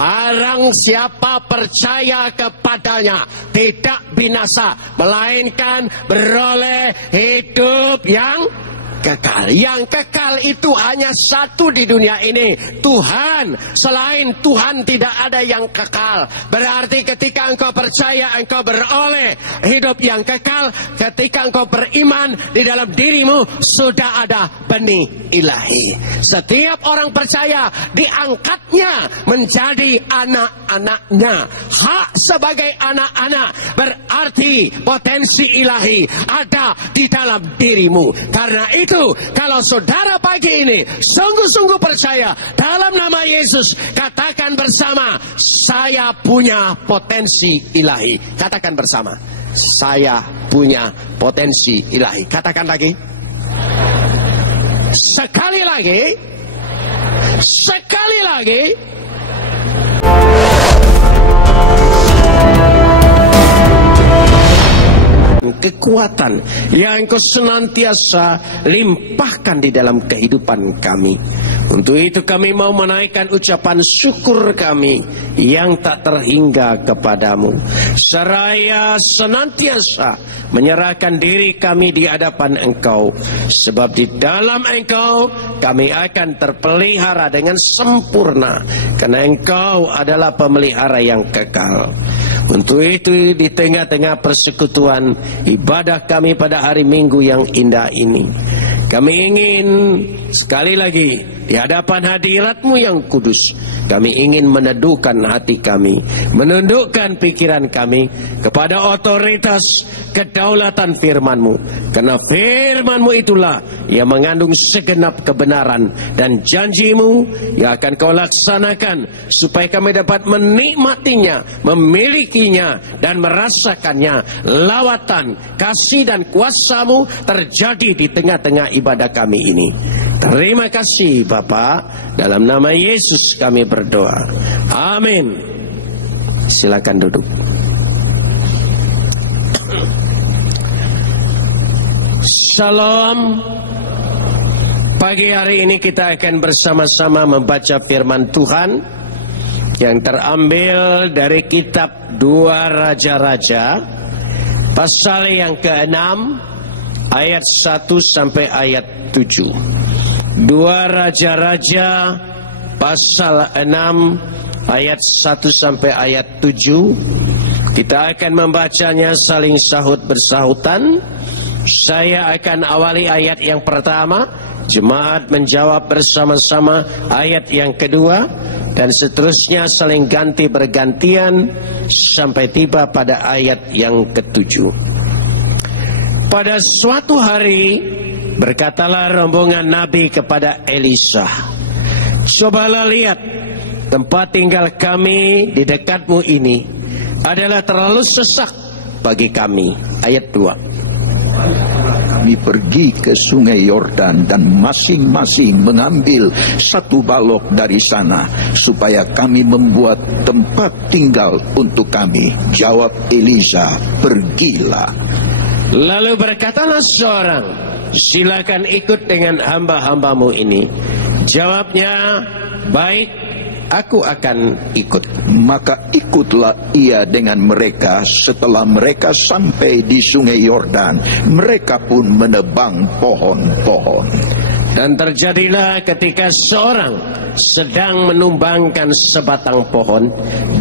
barang siapa percaya kepadanya tidak binasa, melainkan beroleh hidup yang kekal. Yang kekal itu hanya satu di dunia ini, Tuhan. Selain Tuhan tidak ada yang kekal. Berarti ketika engkau percaya, engkau beroleh hidup yang kekal. Ketika engkau beriman, di dalam dirimu sudah ada benih ilahi. Setiap orang percaya diangkatnya menjadi anak-anaknya. Hak sebagai anak-anak berarti potensi ilahi ada di dalam dirimu. Karena itu, kalau saudara pagi ini sungguh-sungguh percaya dalam nama Yesus, katakan bersama, saya punya potensi ilahi. Katakan bersama, saya punya potensi ilahi. Katakan lagi. Sekali lagi. Sekali lagi. Kekuatan yang kau senantiasa limpahkan di dalam kehidupan kami. Untuk itu kami mau menaikkan ucapan syukur kami yang tak terhingga kepadamu. Seraya senantiasa menyerahkan diri kami di hadapan Engkau. Sebab di dalam Engkau kami akan terpelihara dengan sempurna. Karena Engkau adalah pemelihara yang kekal. Untuk itu di tengah-tengah persekutuan ibadah kami pada hari Minggu yang indah ini, kami ingin sekali lagi di hadapan hadirat-Mu yang kudus, kami ingin meneduhkan hati kami, menundukkan pikiran kami kepada otoritas kedaulatan firman-Mu. Karena firman-Mu itulah yang mengandung segenap kebenaran dan janji-Mu yang akan Kau laksanakan supaya kami dapat menikmatinya, memilikinya dan merasakannya. Lawatan, kasih dan kuasa-Mu terjadi di tengah-tengah ibadah kami ini. Terima kasih Bapa, dalam nama Yesus kami berdoa. Amin. Silakan duduk. Shalom. Pagi hari ini kita akan bersama-sama membaca firman Tuhan yang terambil dari kitab 2 Raja-Raja pasal yang ke-6 ayat 1 sampai ayat 7. 2 Raja-Raja pasal 6 ayat 1 sampai ayat 7. Kita akan membacanya saling sahut bersahutan. Saya akan awali ayat yang pertama, jemaat menjawab bersama-sama ayat yang kedua, dan seterusnya saling ganti bergantian sampai tiba pada ayat yang ketujuh. Pada suatu hari berkatalah rombongan Nabi kepada Elisa, cobalah lihat, tempat tinggal kami di dekatmu ini adalah terlalu sesak bagi kami. Ayat 2. Kami pergi ke sungai Yordan dan masing-masing mengambil satu balok dari sana supaya kami membuat tempat tinggal untuk kami. Jawab Elisa, pergilah. Lalu berkatalah seorang, silakan ikut dengan hamba-hambamu ini. Jawabnya, baik, aku akan ikut. Maka ikutlah ia dengan mereka. Setelah mereka sampai di sungai Yordan, mereka pun menebang pohon-pohon. Dan terjadilah ketika seorang sedang menumbangkan sebatang pohon,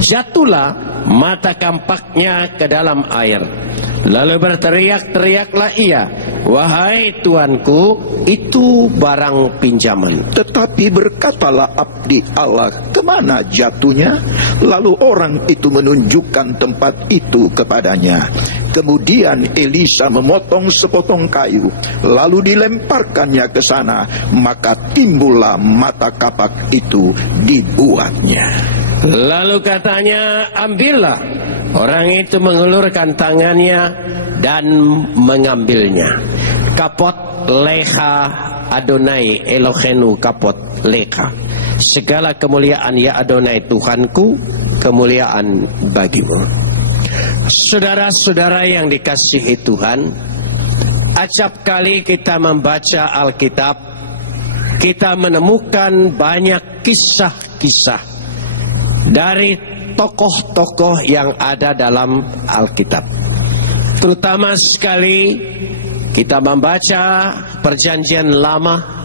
jatuhlah mata kampaknya ke dalam air. Lalu berteriak-teriaklah ia, wahai tuanku, itu barang pinjaman. Tetapi berkatalah abdi Allah, kemana jatuhnya? Lalu orang itu menunjukkan tempat itu kepadanya. Kemudian Elisa memotong sepotong kayu, lalu dilemparkannya ke sana, maka timbullah mata kapak itu dibuatnya. Lalu katanya, ambillah. Orang itu mengulurkan tangannya dan mengambilnya. Kapot leha Adonai Elohenu kapot leha. Segala kemuliaan ya Adonai Tuhanku, kemuliaan bagimu. Saudara-saudara yang dikasihi Tuhan, acap kali kita membaca Alkitab, kita menemukan banyak kisah-kisah dari tokoh-tokoh yang ada dalam Alkitab. Terutama sekali kita membaca Perjanjian Lama.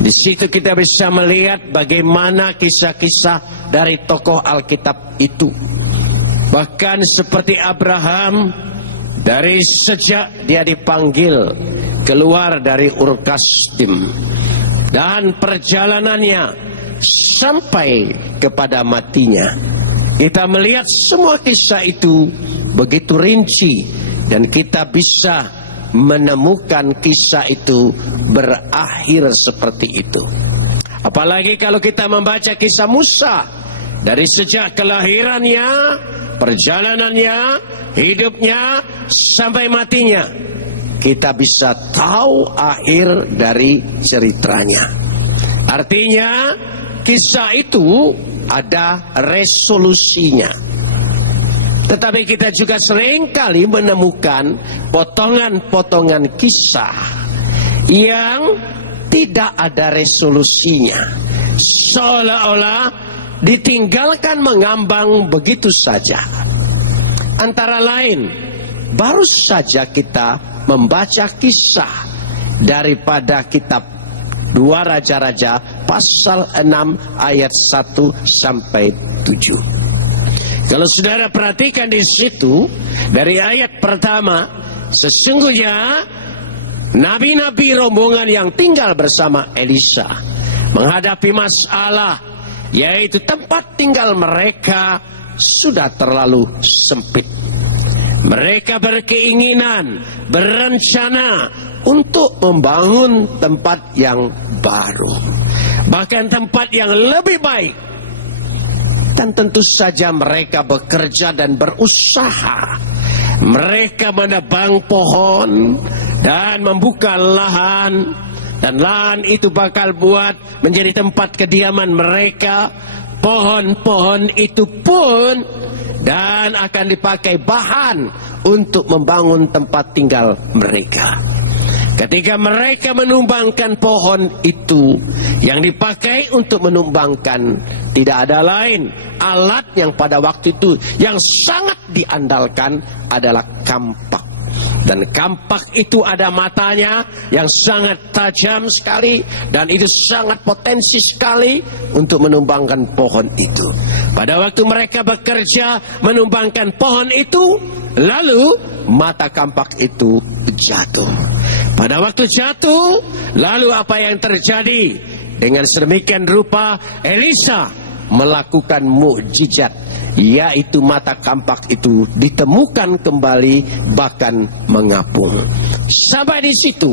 Di situ kita bisa melihat bagaimana kisah-kisah dari tokoh Alkitab itu. Bahkan seperti Abraham, dari sejak dia dipanggil keluar dari Ur Kasdim dan perjalanannya sampai kepada matinya, kita melihat semua kisah itu begitu rinci, dan kita bisa menemukan kisah itu berakhir seperti itu. Apalagi kalau kita membaca kisah Musa, dari sejak kelahirannya, perjalanannya, hidupnya, sampai matinya, kita bisa tahu akhir dari ceritanya. Artinya kisah itu ada resolusinya. Tetapi kita juga seringkali menemukan potongan-potongan kisah yang tidak ada resolusinya, seolah-olah ditinggalkan mengambang begitu saja. Antara lain, baru saja kita membaca kisah daripada kitab 2 Raja-Raja pasal 6 ayat 1 sampai 7. Kalau saudara perhatikan di situ, dari ayat pertama, sesungguhnya nabi-nabi rombongan yang tinggal bersama Elisa menghadapi masalah, yaitu tempat tinggal mereka sudah terlalu sempit. Mereka berkeinginan, berencana untuk membangun tempat yang baru, bahkan tempat yang lebih baik. Dan tentu saja mereka bekerja dan berusaha. Mereka menebang pohon dan membuka lahan, dan lahan itu bakal buat menjadi tempat kediaman mereka. Pohon-pohon itu pun dan akan dipakai bahan untuk membangun tempat tinggal mereka. Ketika mereka menumbangkan pohon itu, yang dipakai untuk menumbangkan tidak ada lain, alat yang pada waktu itu yang sangat diandalkan adalah kampak. Dan kampak itu ada matanya yang sangat tajam sekali, dan itu sangat potensi sekali untuk menumbangkan pohon itu. Pada waktu mereka bekerja menumbangkan pohon itu, lalu mata kampak itu jatuh. Pada waktu jatuh, lalu apa yang terjadi? Dengan sedemikian rupa Elisa melakukan mukjizat, yaitu mata kampak itu ditemukan kembali, bahkan mengapung. Sampai di situ.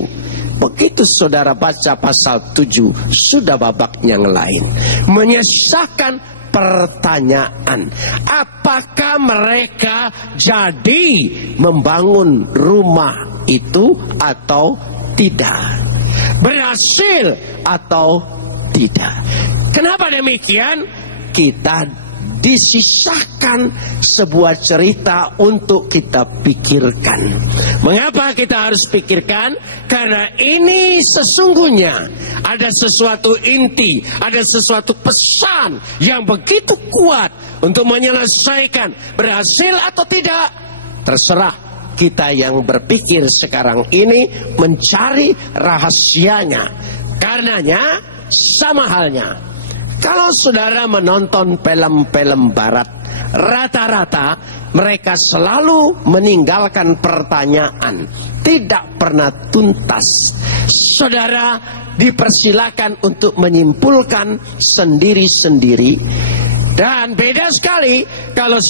Begitu saudara baca pasal 7, sudah babak yang lain, menyisakan pertanyaan, apakah mereka jadi membangun rumah itu atau tidak, berhasil atau tidak. Kenapa demikian? Kita disisakan sebuah cerita untuk kita pikirkan. Mengapa kita harus pikirkan? Karena ini sesungguhnya ada sesuatu inti, ada sesuatu pesan yang begitu kuat untuk menyelesaikan berhasil atau tidak. Terserah kita yang berpikir sekarang ini mencari rahasianya. Karenanya sama halnya, kalau saudara menonton film-film barat, rata-rata mereka selalu meninggalkan pertanyaan, tidak pernah tuntas. Saudara dipersilakan untuk menyimpulkan sendiri-sendiri. Dan beda sekali kalau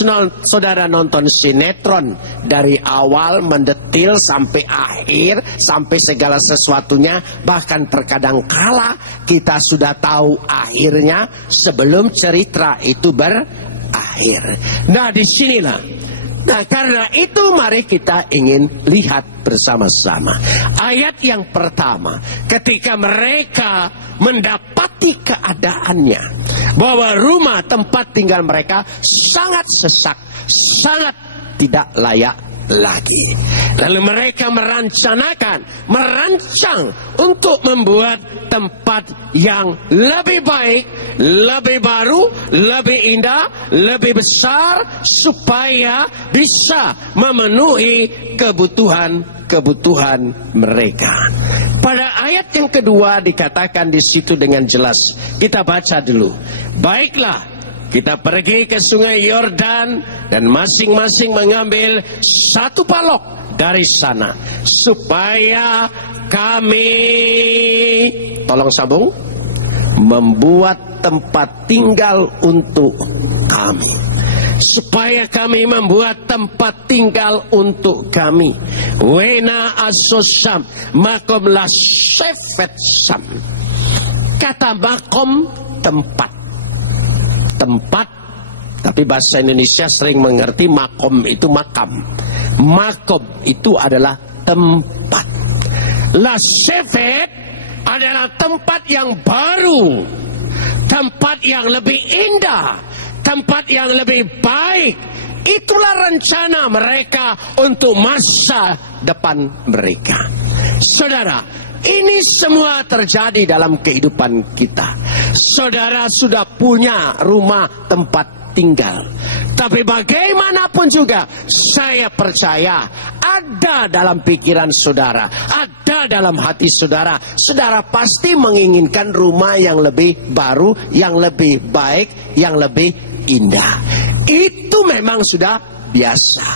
saudara nonton sinetron dari awal mendetil sampai akhir, sampai segala sesuatunya, bahkan terkadang kala kita sudah tahu akhirnya sebelum cerita itu berakhir. Nah, disinilah. Nah, karena itu mari kita ingin lihat bersama-sama ayat yang pertama. Ketika mereka mendapati keadaannya bahwa rumah tempat tinggal mereka sangat sesak, sangat tidak layak lagi. Lalu mereka merancang untuk membuat tempat yang lebih baik lebih baru, lebih indah, lebih besar, supaya bisa memenuhi kebutuhan mereka. Pada ayat yang kedua dikatakan di situ dengan jelas. Kita baca dulu. Baiklah, kita pergi ke sungai Yordan dan masing-masing mengambil satu balok dari sana, supaya kami, tolong sambung, membuat tempat tinggal untuk kami. Supaya kami membuat tempat tinggal untuk kami. Wena asosam makom la sefet sam. Kata makom tempat. Tempat, tapi bahasa Indonesia sering mengerti makom itu makam. Makom itu adalah tempat. La sefet adalah tempat yang baru, tempat yang lebih indah, tempat yang lebih baik. Itulah rencana mereka untuk masa depan mereka. Saudara, ini semua terjadi dalam kehidupan kita. Saudara sudah punya rumah tempat tinggal. Tapi bagaimanapun juga, saya percaya ada dalam pikiran saudara, ada dalam hati saudara. Saudara pasti menginginkan rumah yang lebih baru, yang lebih baik, yang lebih indah. Itu memang sudah biasa.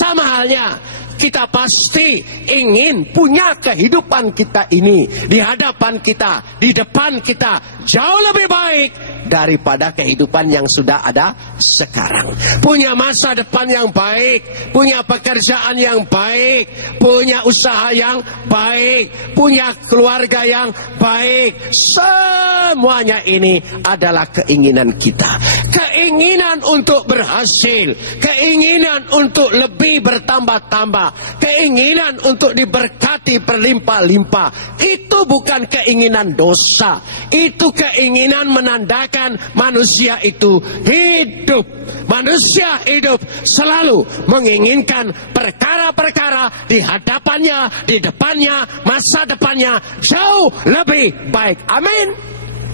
Sama halnya, kita pasti ingin punya kehidupan kita ini di hadapan kita, di depan kita, jauh lebih baik daripada kehidupan yang sudah ada sekarang. Punya masa depan yang baik, punya pekerjaan yang baik, punya usaha yang baik, punya keluarga yang baik. Semuanya ini adalah keinginan kita. Keinginan untuk berhasil, keinginan untuk lebih bertambah-tambah, keinginan untuk diberkati berlimpah-limpah. Itu bukan keinginan dosa. Itu keinginan menandakan manusia itu hidup. Manusia hidup selalu menginginkan perkara-perkara di hadapannya, di depannya, masa depannya jauh lebih baik. Amin.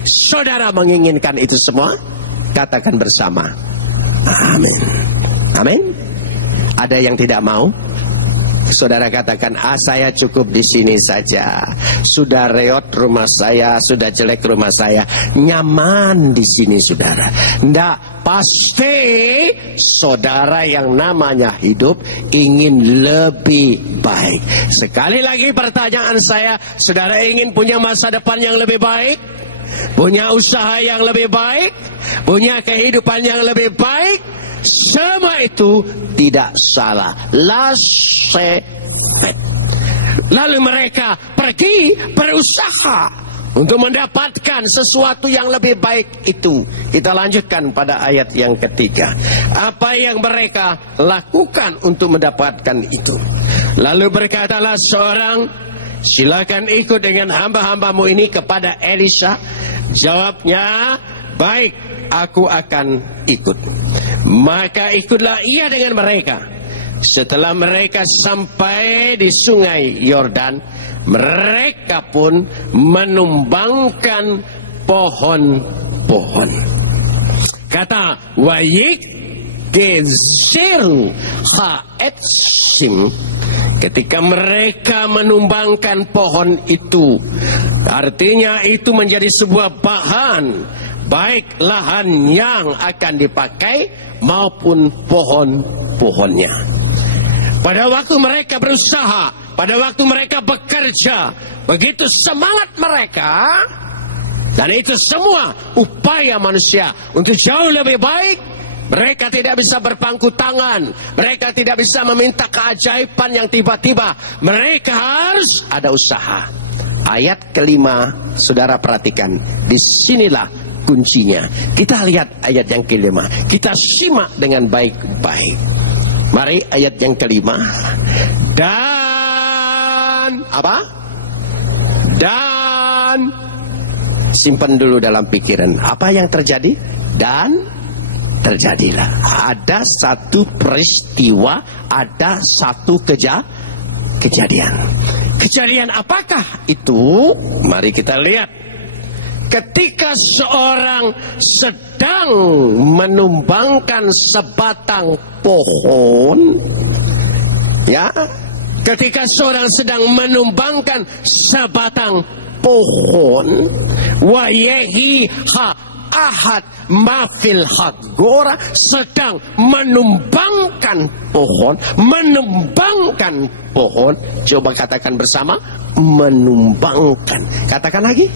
Saudara menginginkan itu semua? Katakan bersama. Amin. Amin. Ada yang tidak mau? Saudara katakan, saya cukup di sini saja. Sudah reot rumah saya, sudah jelek rumah saya, nyaman di sini saudara. Nggak, pasti saudara yang namanya hidup ingin lebih baik. Sekali lagi pertanyaan saya, saudara ingin punya masa depan yang lebih baik? Punya usaha yang lebih baik? Punya kehidupan yang lebih baik? Semua itu tidak salah. Lalu mereka pergi berusaha untuk mendapatkan sesuatu yang lebih baik itu. Kita lanjutkan pada ayat yang ketiga. Apa yang mereka lakukan untuk mendapatkan itu? Lalu berkatalah seorang, silakan ikut dengan hamba-hambamu ini kepada Elisa. Jawabnya, baik, aku akan ikut. Maka ikutlah ia dengan mereka. Setelah mereka sampai di sungai Yordan, mereka pun menumbangkan pohon-pohon. Kata Wayik Geziru Haetsim, ketika mereka menumbangkan pohon itu, artinya itu menjadi sebuah bahan, baik lahan yang akan dipakai maupun pohon-pohonnya. Pada waktu mereka berusaha, pada waktu mereka bekerja, begitu semangat mereka, dan itu semua upaya manusia untuk jauh lebih baik. Mereka tidak bisa berpangku tangan, mereka tidak bisa meminta keajaiban yang tiba-tiba. Mereka harus ada usaha. Ayat kelima, saudara perhatikan, disinilah kuncinya. Kita lihat ayat yang kelima, kita simak dengan baik-baik. Mari ayat yang kelima. Dan apa? Dan simpan dulu dalam pikiran. Apa yang terjadi? Dan terjadilah. Ada satu peristiwa, ada satu kejadian. Kejadian apakah itu? Mari kita lihat. ketika seorang sedang menumbangkan sebatang pohon, ya, ketika seorang sedang menumbangkan sebatang pohon, wayehi ha ahad mafil hagora, sedang menumbangkan pohon, coba katakan bersama, menumbangkan. Katakan lagi.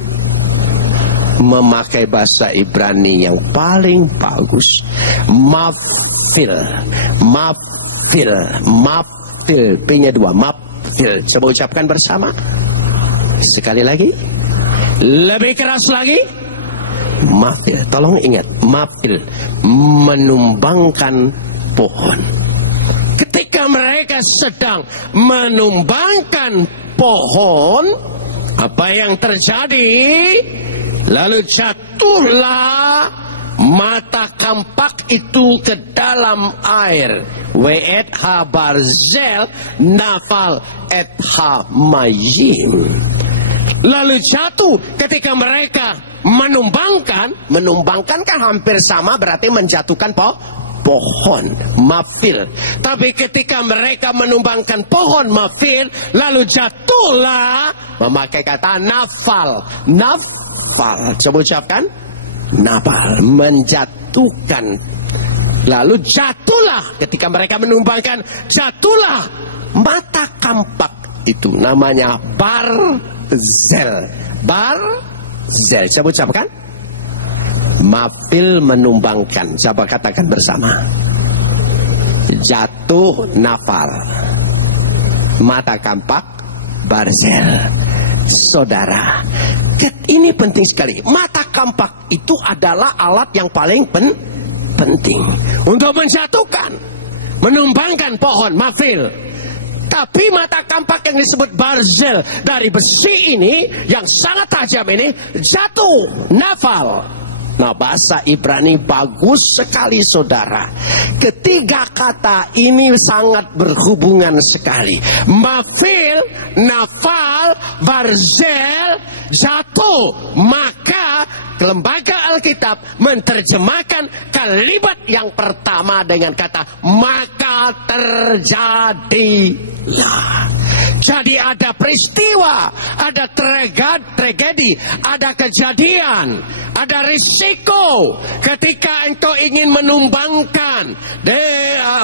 Memakai bahasa Ibrani yang paling bagus, mafil, P-nya 2, mafil. Coba ucapkan bersama. Sekali lagi. Lebih keras lagi. Mafil. Tolong ingat, mafil, menumbangkan pohon. Ketika mereka sedang menumbangkan pohon, apa yang terjadi? Lalu jatuhlah mata kampak itu ke dalam air. We'et ha barzel nafal et ha mayim. Lalu jatuh ketika mereka menumbangkan kan hampir sama, berarti menjatuhkan pohon, mafil. Tapi ketika mereka menumbangkan pohon mafil, lalu jatuhlah, memakai kata nafal. Coba ucapkan, nafal, menjatuhkan. Lalu jatuhlah ketika mereka menumbangkan, jatuhlah mata kampak itu, namanya barzel. Coba ucapkan. Mafil, menumbangkan. Coba katakan bersama. Jatuh, nafal. Mata kampak, barzel. Saudara, ini penting sekali. Mata kampak itu adalah alat yang paling penting untuk menjatuhkan, menumbangkan pohon, mafil. Tapi mata kampak yang disebut barzel dari besi ini, yang sangat tajam ini, jatuh, nafal. Nah, bahasa Ibrani bagus sekali, saudara. Ketiga kata ini sangat berhubungan sekali. Mafil, nafal, barzel, jatuh. Maka lembaga Alkitab menerjemahkan kalimat yang pertama dengan kata maka terjadilah. Jadi ada peristiwa, ada tragedi, ada kejadian, ada risiko ketika engkau ingin menumbangkan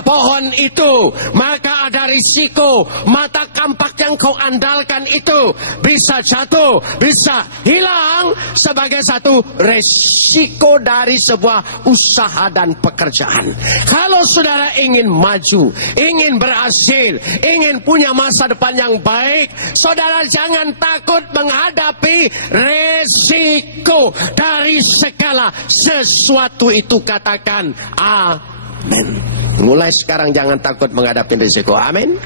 pohon itu, maka ada risiko mata kampak yang kau andalkan itu bisa jatuh, bisa hilang sebagai satu risiko dari sebuah usaha dan pekerjaan. Kalau saudara ingin maju, ingin berhasil, ingin punya masa depan yang baik, saudara jangan takut menghadapi resiko dari segala sesuatu itu. Katakan amin. Mulai sekarang jangan takut menghadapi resiko. Amin.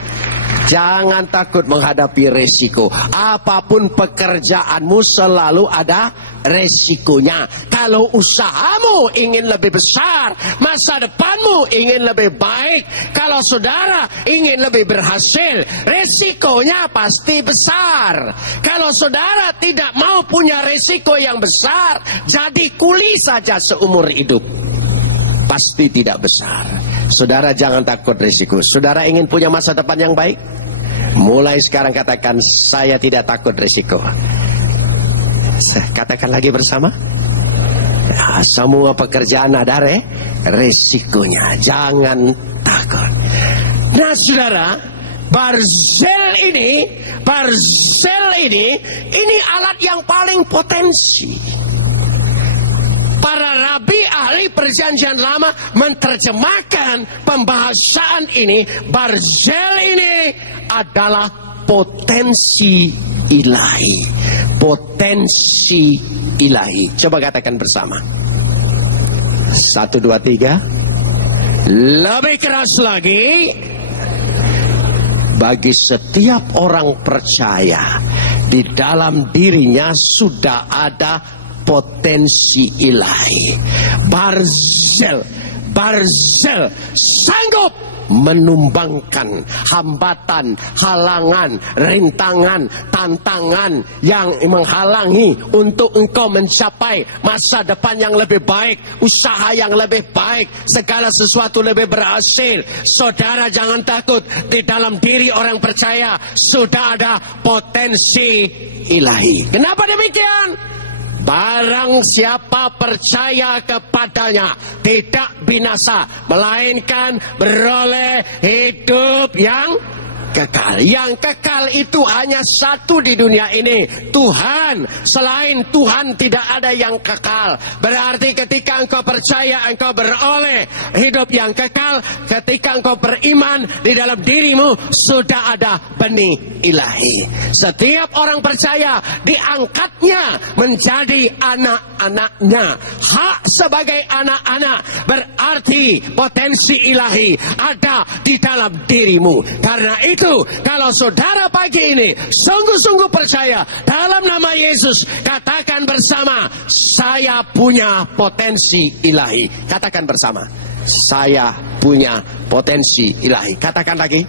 Jangan takut menghadapi resiko. Apapun pekerjaanmu selalu ada resikonya. Kalau usahamu ingin lebih besar, masa depanmu ingin lebih baik, kalau saudara ingin lebih berhasil, resikonya pasti besar. Kalau saudara tidak mau punya resiko yang besar, jadi kuli saja seumur hidup, pasti tidak besar. Saudara jangan takut resiko. Saudara ingin punya masa depan yang baik? Mulai sekarang katakan, saya tidak takut resiko. Katakan lagi bersama. Nah, semua pekerjaan ada resikonya. Jangan takut. Nah, saudara, barzel ini alat yang paling potensi. Para rabi ahli perjanjian lama menerjemahkan pembahasan ini. Barzel ini adalah potensi ilahi. Potensi ilahi. Coba katakan bersama. 1, 2, 3. Lebih keras lagi. Bagi setiap orang percaya, di dalam dirinya sudah ada potensi ilahi. Barzel sanggup menumbangkan hambatan, halangan, rintangan, tantangan yang menghalangi untuk engkau mencapai masa depan yang lebih baik, usaha yang lebih baik, segala sesuatu lebih berhasil. Saudara jangan takut, di dalam diri orang percaya sudah ada potensi ilahi. Kenapa demikian? Barang siapa percaya kepadanya tidak binasa, melainkan beroleh hidup yang kekal. Yang kekal itu hanya satu di dunia ini, Tuhan. Selain Tuhan tidak ada yang kekal. Berarti ketika engkau percaya, engkau beroleh hidup yang kekal. Ketika engkau beriman, di dalam dirimu sudah ada benih ilahi. Setiap orang percaya diangkatnya menjadi anak-anaknya. Hak sebagai anak-anak berarti potensi ilahi ada di dalam dirimu. Karena itu, kalau saudara pagi ini sungguh-sungguh percaya dalam nama Yesus, katakan bersama, saya punya potensi ilahi. Katakan bersama, saya punya potensi ilahi. Katakan lagi.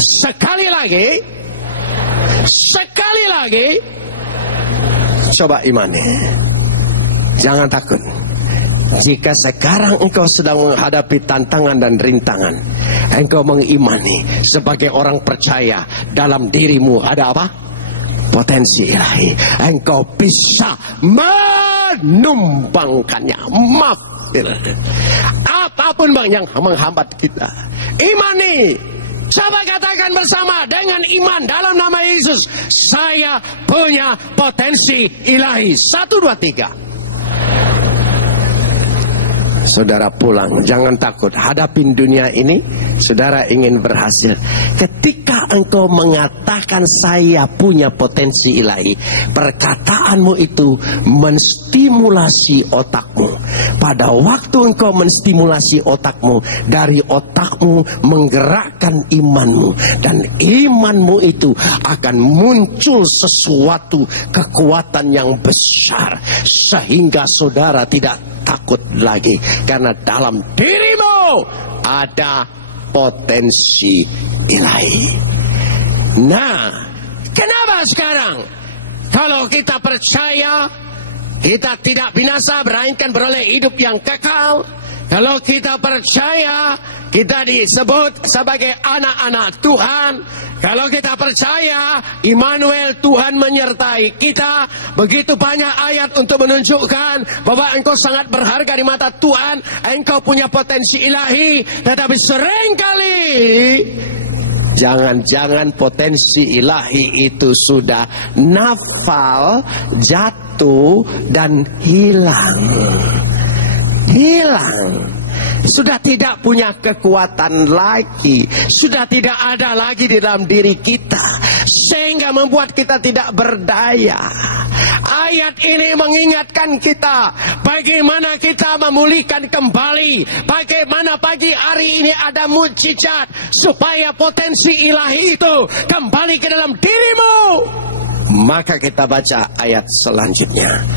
Sekali lagi. Sekali lagi. Coba imani. Jangan takut. Jika sekarang engkau sedang menghadapi tantangan dan rintangan, engkau mengimani sebagai orang percaya dalam dirimu ada apa? Potensi ilahi. Engkau bisa menumbangkannya. Maaf, apapun bang yang menghambat kita, imani. Coba katakan bersama dengan iman dalam nama Yesus, saya punya potensi ilahi. 1, 2, 3. Saudara pulang, jangan takut. Hadapin dunia ini, saudara ingin berhasil. Ketika engkau mengatakan saya punya potensi ilahi, perkataanmu itu menstimulasi otakmu. Pada waktu engkau menstimulasi otakmu, dari otakmu menggerakkan imanmu. Dan imanmu itu akan muncul sesuatu kekuatan yang besar, sehingga saudara tidak takut lagi, karena dalam dirimu ada potensi ilahi. Nah, kenapa sekarang kalau kita percaya kita tidak binasa, melainkan beroleh hidup yang kekal? Kalau kita percaya kita disebut sebagai anak-anak Tuhan, kalau kita percaya Immanuel, Tuhan menyertai kita, begitu banyak ayat untuk menunjukkan bahwa engkau sangat berharga di mata Tuhan, engkau punya potensi ilahi. Tetapi seringkali jangan-jangan potensi ilahi itu sudah nafal, jatuh, dan hilang. Sudah tidak punya kekuatan lagi, sudah tidak ada lagi di dalam diri kita, sehingga membuat kita tidak berdaya. Ayat ini mengingatkan kita bagaimana kita memulihkan kembali, bagaimana pagi hari ini ada mukjizat supaya potensi ilahi itu kembali ke dalam dirimu. Maka kita baca ayat selanjutnya.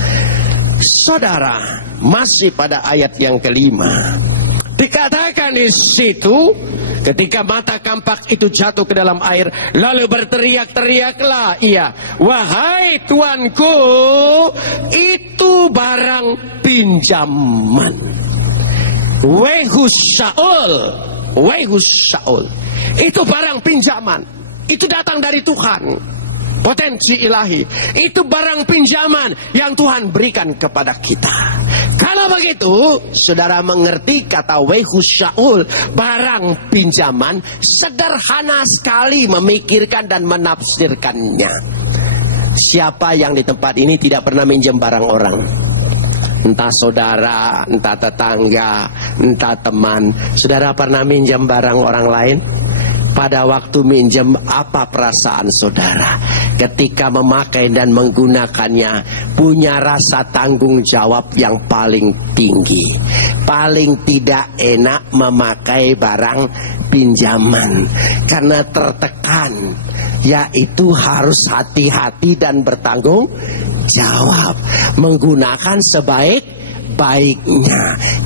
Saudara, masih pada ayat yang kelima, dikatakan di situ, ketika mata kampak itu jatuh ke dalam air, lalu berteriak-teriaklah ia, wahai tuanku, itu barang pinjaman. Wehus Saul, itu barang pinjaman, itu datang dari Tuhan. Potensi ilahi itu barang pinjaman yang Tuhan berikan kepada kita. Kalau begitu, saudara mengerti kata Wehus Saul, barang pinjaman, sederhana sekali memikirkan dan menafsirkannya. Siapa yang di tempat ini tidak pernah minjem barang orang? Entah saudara, entah tetangga, entah teman. Saudara pernah minjem barang orang lain? Pada waktu minjem, apa perasaan saudara? Ketika memakai dan menggunakannya, punya rasa tanggung jawab yang paling tinggi. Paling tidak enak memakai barang pinjaman, karena tertekan, yaitu harus hati-hati dan bertanggung jawab. Menggunakan sebaik-baiknya.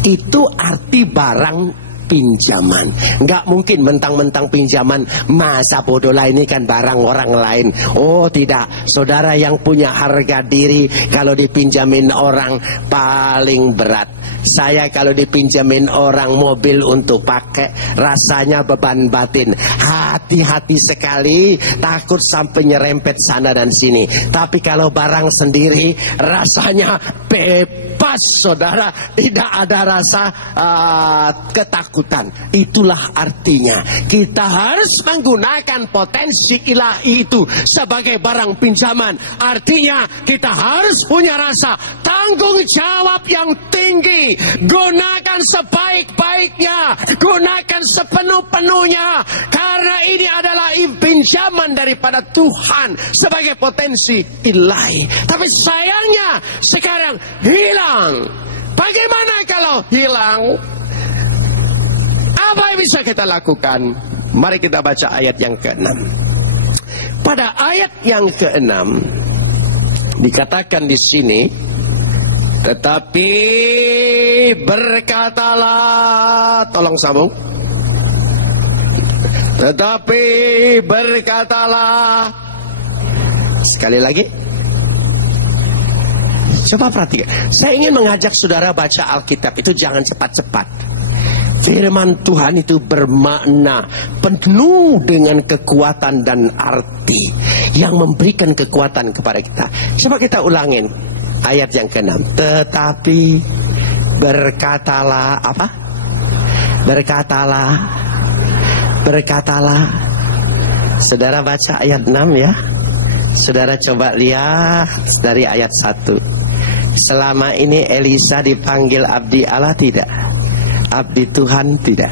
Itu arti barang pinjaman. Nggak mungkin mentang-mentang pinjaman, masa bodoh lah ini kan barang orang lain. Oh tidak, saudara yang punya harga diri kalau dipinjamin orang paling berat. Saya kalau dipinjamin orang mobil untuk pakai, rasanya beban batin. Hati-hati sekali, takut sampai nyerempet sana dan sini. Tapi kalau barang sendiri, rasanya bebas, saudara. Tidak ada rasa ketakutan. Itulah artinya kita harus menggunakan potensi ilahi itu sebagai barang pinjaman. Artinya kita harus punya rasa tanggung jawab yang tinggi. Gunakan sebaik-baiknya, gunakan sepenuh-penuhnya, karena ini adalah pinjaman daripada Tuhan sebagai potensi ilahi. Tapi sayangnya sekarang hilang. Bagaimana kalau hilang? Apa yang bisa kita lakukan? Mari kita baca ayat yang ke-6. Pada ayat yang ke-6 dikatakan di sini, tetapi berkatalah, tolong sambung. Tetapi berkatalah. Sekali lagi. Coba perhatikan. Saya ingin mengajak saudara baca Alkitab itu jangan cepat-cepat. Firman Tuhan itu bermakna, penuh dengan kekuatan dan arti yang memberikan kekuatan kepada kita. Coba kita ulangin ayat yang ke-6. Tetapi berkatalah apa? Berkatalah. Berkatalah. Saudara baca ayat 6 ya. Saudara coba lihat dari ayat 1. Selama ini Elisa dipanggil abdi Allah tidak? Abdi Tuhan tidak?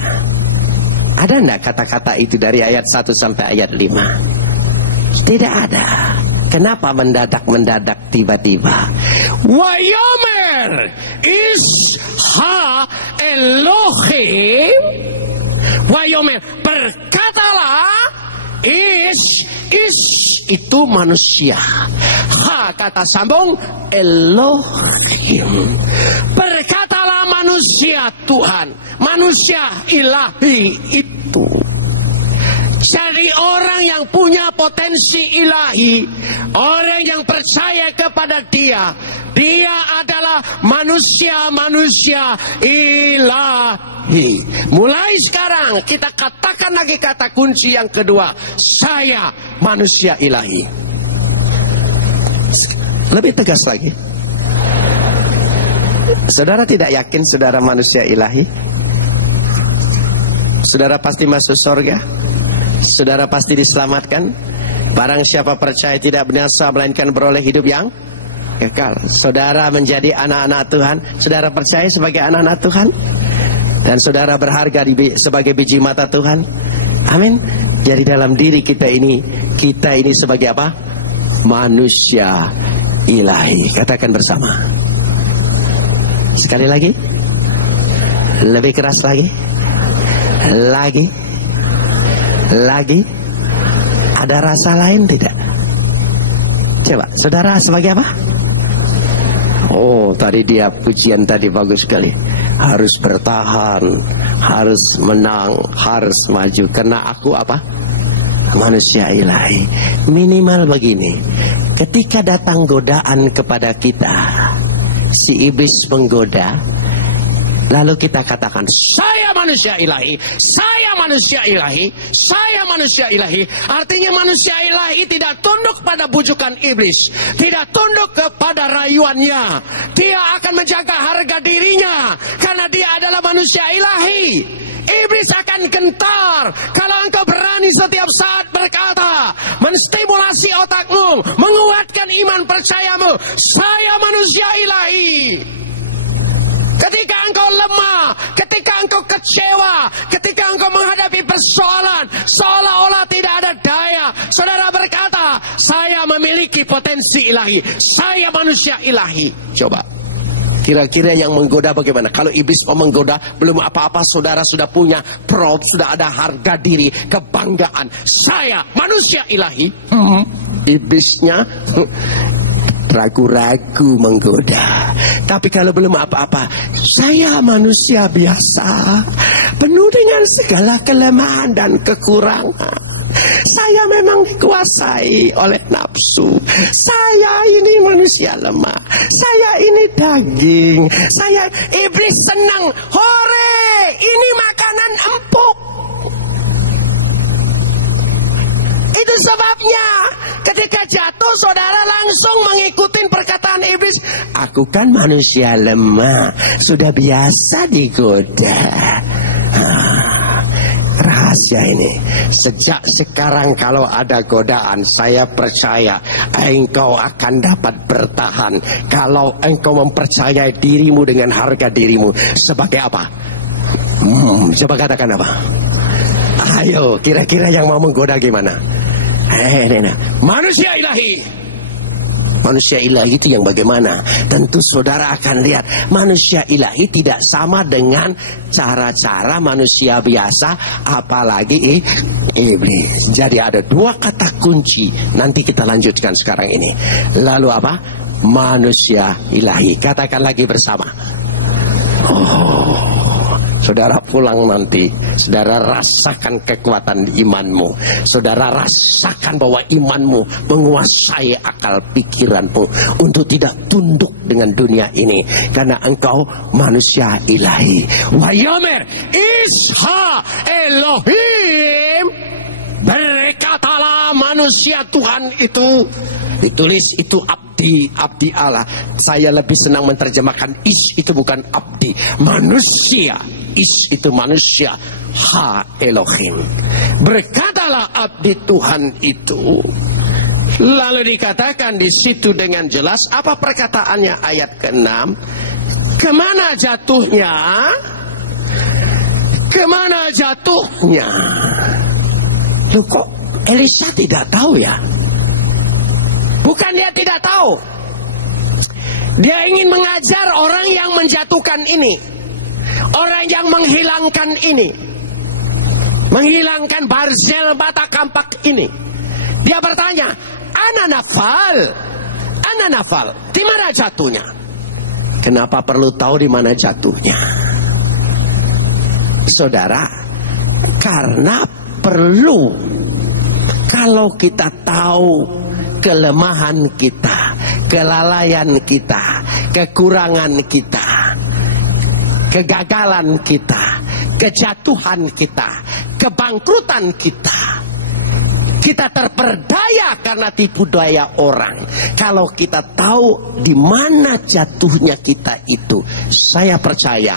Ada enggak kata-kata itu dari ayat 1 sampai ayat 5? Tidak ada. Kenapa mendadak tiba-tiba? Wayomer isha Elohim. Wayomer, berkatalah. Is itu manusia. Ha kata sambung Elohim. Berkatalah manusia Tuhan, manusia ilahi itu. Jadi orang yang punya potensi ilahi, orang yang percaya kepada dia adalah manusia ilahi. Mulai sekarang kita katakan lagi kata kunci yang kedua, saya manusia ilahi. Lebih tegas lagi. Saudara tidak yakin saudara manusia ilahi? Saudara pasti masuk surga? Saudara pasti diselamatkan? Barang siapa percaya tidak binasa melainkan beroleh hidup yang kekal. Saudara menjadi anak-anak Tuhan. Saudara percaya sebagai anak-anak Tuhan? Dan saudara berharga sebagai biji mata Tuhan. Amin. Jadi dalam diri kita ini sebagai apa? Manusia ilahi. Katakan bersama. Sekali lagi. Lebih keras lagi. Lagi. Ada rasa lain tidak? Coba, saudara sebagai apa? Oh, tadi dia pujian tadi bagus sekali. Harus bertahan, harus menang, harus maju. Karena aku apa? Manusia ilahi. Minimal begini. Ketika datang godaan kepada kita, si iblis menggoda, lalu kita katakan, saya manusia ilahi, saya manusia ilahi, saya manusia ilahi. Artinya manusia ilahi tidak tunduk pada bujukan iblis, tidak tunduk kepada rayuannya. Dia akan menjaga harga dirinya karena dia adalah manusia ilahi. Iblis akan gentar kalau engkau berani setiap saat berkata, menstimulasi otakmu, menguatkan iman percayamu, saya manusia ilahi. Ketika engkau lemah, ketika engkau kecewa, ketika engkau menghadapi persoalan seolah-olah tidak ada daya, saudara berkata, saya memiliki potensi ilahi, saya manusia ilahi. Coba, kira-kira yang menggoda bagaimana? Kalau iblis mau menggoda, belum apa-apa saudara sudah punya proud, sudah ada harga diri, kebanggaan. Saya manusia ilahi. Iblisnya ragu-ragu menggoda. Tapi kalau belum apa-apa, saya manusia biasa, penuh dengan segala kelemahan dan kekurangan. Saya memang dikuasai oleh nafsu. Saya ini manusia lemah. Saya ini daging. Saya iblis senang. Hore, ini makanan empuk. Itu sebabnya ketika jatuh, saudara langsung mengikuti perkataan iblis. Aku kan manusia lemah, sudah biasa digoda. Rahasia ini, sejak sekarang kalau ada godaan, saya percaya engkau akan dapat bertahan. Kalau engkau mempercayai dirimu dengan harga dirimu. Sebagai apa? Coba katakan apa? Ayo, kira-kira yang mau menggoda gimana? Manusia ilahi. Manusia ilahi itu yang bagaimana? Tentu saudara akan lihat, manusia ilahi tidak sama dengan cara-cara manusia biasa, apalagi iblis. Jadi ada dua kata kunci. Nanti kita lanjutkan sekarang ini. Lalu apa? Manusia ilahi. Katakan lagi bersama. Saudara pulang nanti, saudara rasakan kekuatan imanmu. Saudara rasakan bahwa imanmu menguasai akal pikiranmu untuk tidak tunduk dengan dunia ini, karena engkau manusia ilahi. Wayomer Isha Elohim, berkatalah manusia Tuhan itu. Ditulis itu abdi Allah. Saya lebih senang menerjemahkan itu bukan abdi, manusia. Itu manusia. Ha Elohim, berkatalah abdi Tuhan itu. Lalu dikatakan di situ dengan jelas apa perkataannya ayat ke-6. Kemana jatuhnya? Kemana jatuhnya? Loh, kok Elisa tidak tahu ya? Bukan dia tidak tahu. Dia ingin mengajar orang yang menjatuhkan ini, orang yang menghilangkan ini, menghilangkan Barzel mata kampak ini. Dia bertanya, Ana nafal, di mana jatuhnya? Kenapa perlu tahu di mana jatuhnya? Saudara, karena perlu. Kalau kita tahu kelemahan kita, kelalaian kita, kekurangan kita, kegagalan kita, kejatuhan kita, kebangkrutan kita, kita terperdaya karena tipu daya orang. Kalau kita tahu di mana jatuhnya kita itu, saya percaya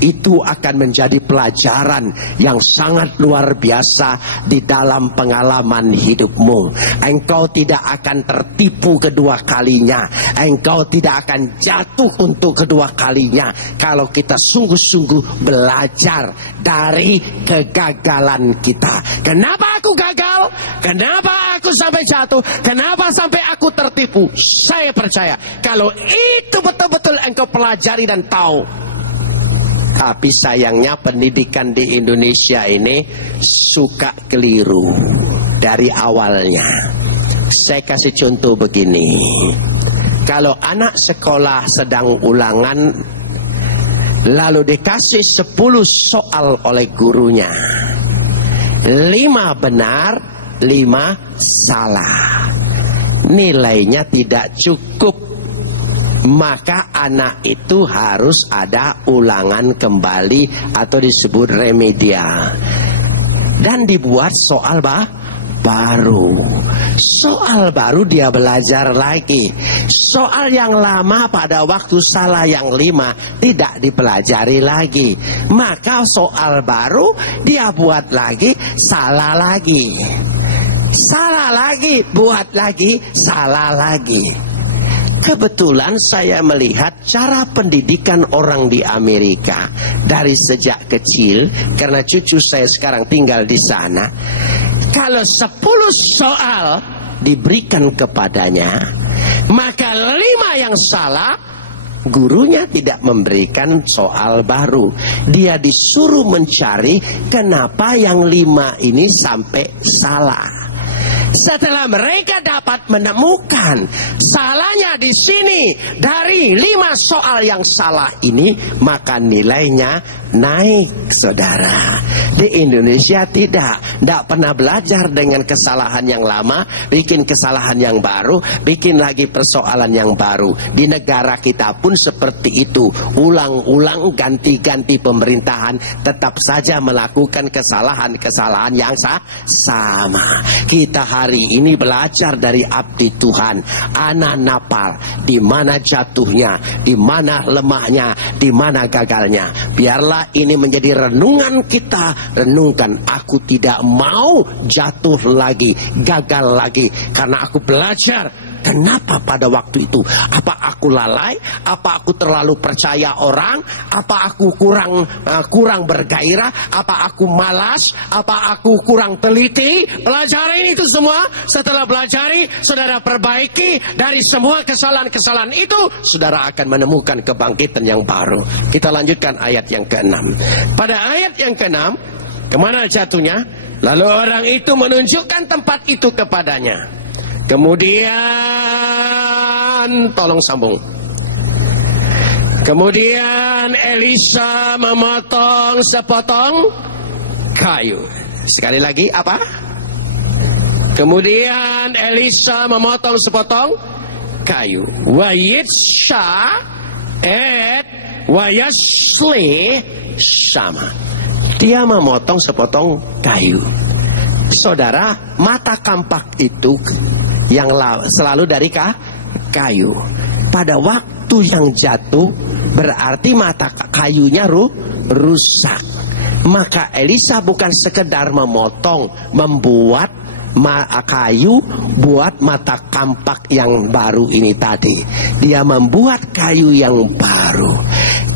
itu akan menjadi pelajaran yang sangat luar biasa di dalam pengalaman hidupmu. Engkau tidak akan tertipu kedua kalinya. Engkau tidak akan jatuh untuk kedua kalinya kalau kita sungguh-sungguh belajar dari kegagalan kita. Kenapa aku gagal? Kenapa aku sampai jatuh? Kenapa sampai aku tertipu? Saya percaya kalau itu betul-betul engkau pelajari dan tahu. Tapi sayangnya pendidikan di Indonesia ini suka keliru dari awalnya. Saya kasih contoh begini. Kalau anak sekolah sedang ulangan, lalu dikasih 10 soal oleh gurunya, 5 benar, 5 salah, nilainya tidak cukup. Maka anak itu harus ada ulangan kembali atau disebut remedial, dan dibuat soal baru. Soal baru dia belajar lagi. Soal yang lama pada waktu salah yang 5 tidak dipelajari lagi. Maka soal baru dia buat lagi, salah lagi. Salah lagi, buat lagi, salah lagi. Kebetulan saya melihat cara pendidikan orang di Amerika dari sejak kecil, karena cucu saya sekarang tinggal di sana. Kalau 10 soal diberikan kepadanya, maka 5 yang salah, gurunya tidak memberikan soal baru. Dia disuruh mencari kenapa yang 5 ini sampai salah. Setelah mereka dapat menemukan salahnya di sini dari 5 soal yang salah ini, maka nilainya naik, saudara. Di Indonesia tidak pernah belajar dengan kesalahan yang lama, bikin kesalahan yang baru, bikin lagi persoalan yang baru. Di negara kita pun seperti itu, ulang-ulang ganti-ganti pemerintahan, tetap saja melakukan kesalahan-kesalahan yang sama. Kita hari ini belajar dari abdi Tuhan, anak Napal, di mana jatuhnya, di mana lemahnya, di mana gagalnya. Biarlah ini menjadi renungan kita. Renungkan, aku tidak mau jatuh lagi, gagal lagi, karena aku belajar. Kenapa pada waktu itu? Apa aku lalai? Apa aku terlalu percaya orang? Apa aku kurang bergairah? Apa aku malas? Apa aku kurang teliti? Pelajari itu semua. Setelah pelajari, saudara perbaiki dari semua kesalahan-kesalahan itu, saudara akan menemukan kebangkitan yang baru. Kita lanjutkan ayat yang ke-6. Pada ayat yang ke-6, kemana jatuhnya? Lalu orang itu menunjukkan tempat itu kepadanya. Kemudian, tolong sambung. Kemudian Elisa memotong sepotong kayu. Sekali lagi, apa? Kemudian Elisa memotong sepotong kayu. Wa yitsha et wa yasli sama. Dia memotong sepotong kayu. Saudara, mata kampak itu yang selalu dari kayu. Pada waktu yang jatuh, berarti mata kayunya rusak. Maka Elisa bukan sekedar membuat kayu buat mata kampak yang baru ini tadi. Dia membuat kayu yang baru.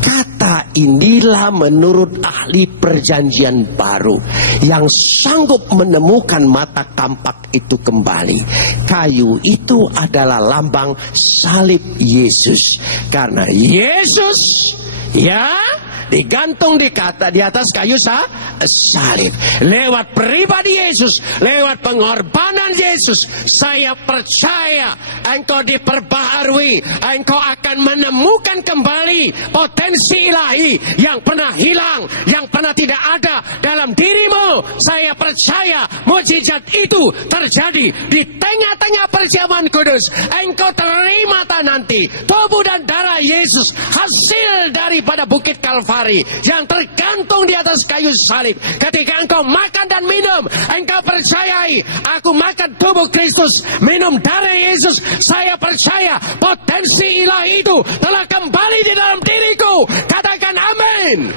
Kata inilah menurut ahli perjanjian baru yang sanggup menemukan mata kampak itu kembali. Kayu itu adalah lambang salib Yesus. Karena Yesus digantung di atas kayu salib. Lewat pribadi Yesus, lewat pengorbanan Yesus, saya percaya engkau diperbaharui, engkau akan menemukan kembali potensi ilahi yang pernah hilang, yang pernah tidak ada dalam dirimu. Saya percaya mukjizat itu terjadi di tengah-tengah perjamuan kudus. Engkau terima nanti tubuh dan darah Yesus, hasil daripada bukit Kalvari yang tergantung di atas kayu salib. Ketika engkau makan dan minum, engkau percayai, aku makan tubuh Kristus, minum darah Yesus. Saya percaya potensi ilahi itu telah kembali di dalam diriku. Katakan amin.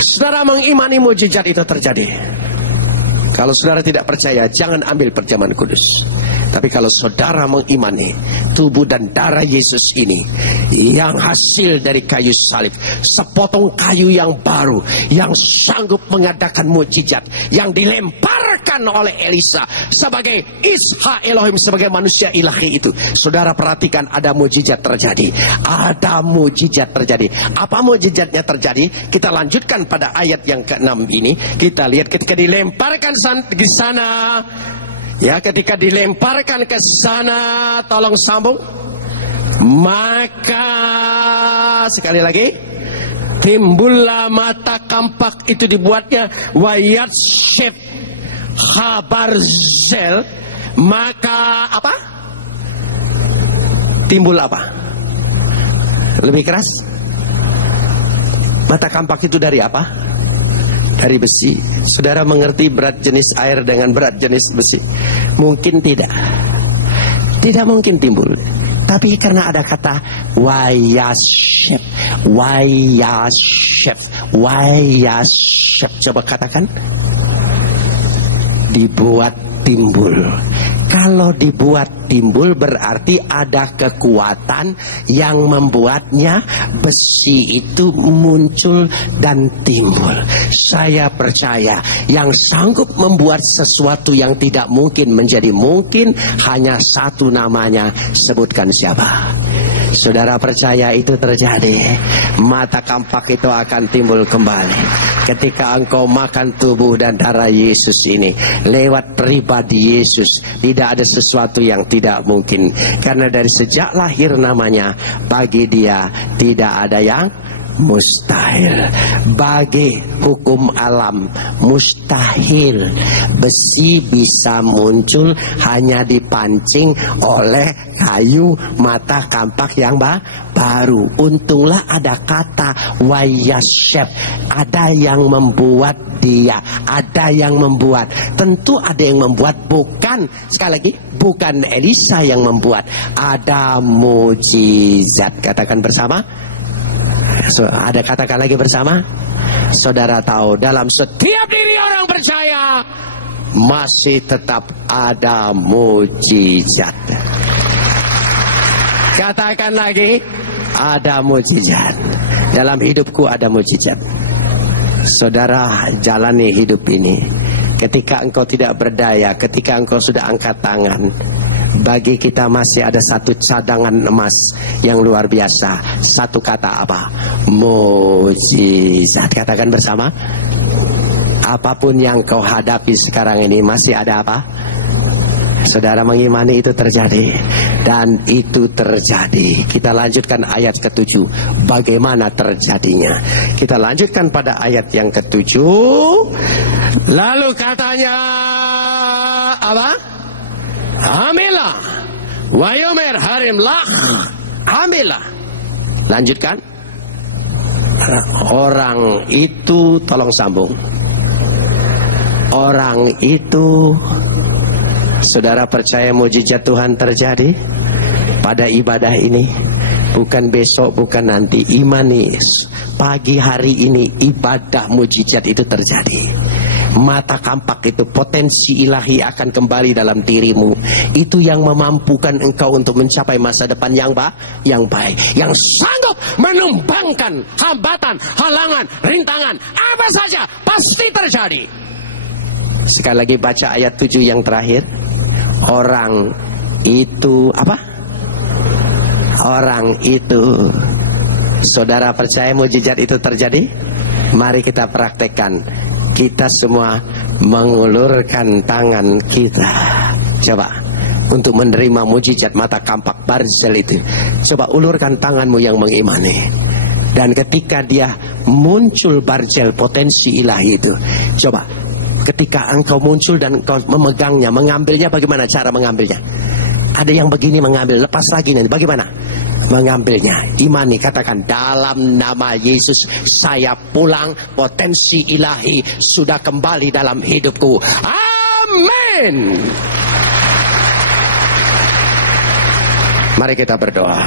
Saudara mengimani mukjizat itu terjadi. Kalau saudara tidak percaya, jangan ambil perjamuan kudus. Tapi kalau saudara mengimani tubuh dan darah Yesus ini yang hasil dari kayu salib, sepotong kayu yang baru, yang sanggup mengadakan mukjizat, yang dilemparkan oleh Elisa sebagai Isha Elohim, sebagai manusia ilahi itu. Saudara perhatikan, ada mukjizat terjadi. Ada mukjizat terjadi. Apa mukjizatnya terjadi? Kita lanjutkan pada ayat yang ke-6 ini. Kita lihat ketika dilemparkan di sana. Ya, ketika dilemparkan ke sana, tolong sambung. Maka sekali lagi, timbullah mata kampak itu dibuatnya wayat shep habarzel. Maka apa? Timbul apa? Lebih keras. Mata kampak itu dari apa? Dari besi. Saudara mengerti berat jenis air dengan berat jenis besi? Mungkin tidak. Tidak mungkin timbul. Tapi karena ada kata wayashep, wayashep, wayashep. Coba katakan. Dibuat timbul. Kalau dibuat timbul berarti ada kekuatan yang membuatnya besi itu muncul dan timbul. Saya percaya yang sanggup membuat sesuatu yang tidak mungkin menjadi mungkin hanya satu, namanya. Sebutkan siapa? Saudara percaya itu terjadi. Mata kampak itu akan timbul kembali. Ketika engkau makan tubuh dan darah Yesus ini lewat pribadi Yesus, tidak ada sesuatu yang tidak mungkin. Karena dari sejak lahir namanya, bagi dia tidak ada yang mustahil. Bagi hukum alam mustahil. Besi bisa muncul hanya dipancing oleh kayu mata kampak yang baru. Untunglah ada kata wayashep. Ada yang membuat dia, ada yang membuat. Tentu ada yang membuat, bukan, sekali lagi, bukan Elisa yang membuat. Ada mujizat. Katakan bersama. Katakan lagi bersama. Saudara tahu, dalam setiap diri orang percaya masih tetap ada mujizat. Katakan lagi, ada mujizat. Dalam hidupku ada mujizat. Saudara jalani hidup ini. Ketika engkau tidak berdaya, ketika engkau sudah angkat tangan, bagi kita masih ada satu cadangan emas yang luar biasa. Satu kata apa? Mujizat. Katakan bersama. Apapun yang kau hadapi sekarang ini masih ada apa? Saudara mengimani itu terjadi. Dan itu terjadi. Kita lanjutkan ayat ke-7. Bagaimana terjadinya? Kita lanjutkan pada ayat yang ke-7. Lalu katanya apa? Amillah wayomer harimlah. Amillah. Lanjutkan. Orang itu, tolong sambung. Orang itu, saudara percaya mujizat Tuhan terjadi pada ibadah ini? Bukan besok, bukan nanti. Imani pagi hari ini ibadah mujizat itu terjadi. Mata kampak itu, potensi ilahi akan kembali dalam dirimu. Itu yang memampukan engkau untuk mencapai masa depan yang baik, yang sanggup menumbangkan hambatan, halangan, rintangan, apa saja pasti terjadi. Sekali lagi baca ayat 7 yang terakhir. Orang itu apa? Orang itu. Saudara percaya mujizat itu terjadi? Mari kita praktekkan. Kita semua mengulurkan tangan kita. Coba untuk menerima mujizat mata kampak Barzel itu. Coba ulurkan tanganmu yang mengimani. Dan ketika dia muncul Barzel, potensi ilahi itu, coba ketika engkau muncul dan engkau memegangnya, mengambilnya, bagaimana cara mengambilnya? Ada yang begini mengambil, lepas lagi nanti. Bagaimana mengambilnya? Imani, katakan dalam nama Yesus saya pulang, potensi ilahi sudah kembali dalam hidupku. Amin. Mari kita berdoa.